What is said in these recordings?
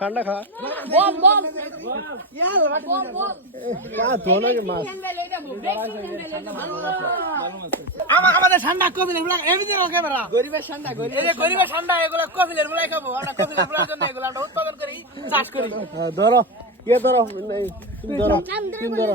ঠান্ডা খা। বল বল। বল বল। না ধোনা যে মাছ। আমা- আমাদের ঠান্ডা কফিলের ব্লগ এমনি ক্যামেরা গরিবের ঠান্ডা এই যে গরিবের ঠান্ডা এগুলো কফিলের ব্লগ খাব আমরা কফিলের ব্লগ জন্য এগুলো আমরা উৎপাদন করি চাষ করি। হ্যাঁ, ধরো। ইয়ে ধরো এই, তুমি ধরো তুমি ধরো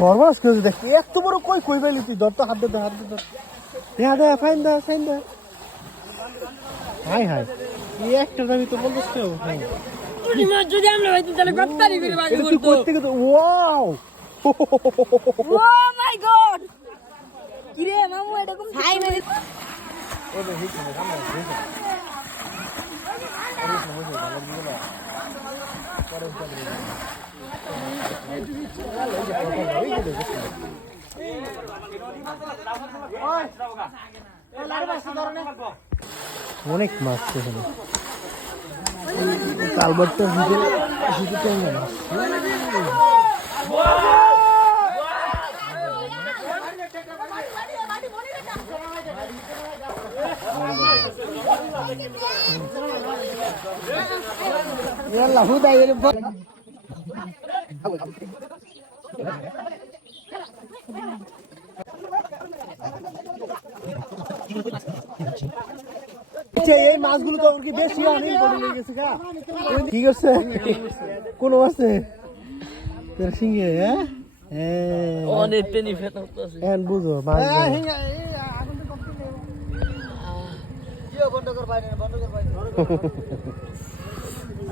সর্বাস করে দেখ এত বড় কই কই পেলি তুই? ধর তো হাত দে হাত দে ধর দেখা দে ফাইন দে সাইন দে। হাই হাই। এই একটা দামি তো বলছিস তো হ্যাঁ যদি আমরা হইতো তাহলে গপ্তারি করে বাকি তুই কই থেকে তো ওয়াও! ও মাই গড! কিরে মামু এটা কোন হাই মেরে অনেক মাছ এখানে। কালবারটার ভিতরে শুধু ট্যাংরা মাছ। ইয়াল্লা হুদাই এর এই মাছগুলো তো ওর কি বেশি অনেক বড় হয়ে গেছে গা ঠিক আছে কোন আছে তোর সিংহে হ্যাঁ হ্যাঁ অনেক টেনি ফেট হচ্ছে এখন বুঝো মাছ ধরো। করেছেন মিয়া এটা করেছেন বড়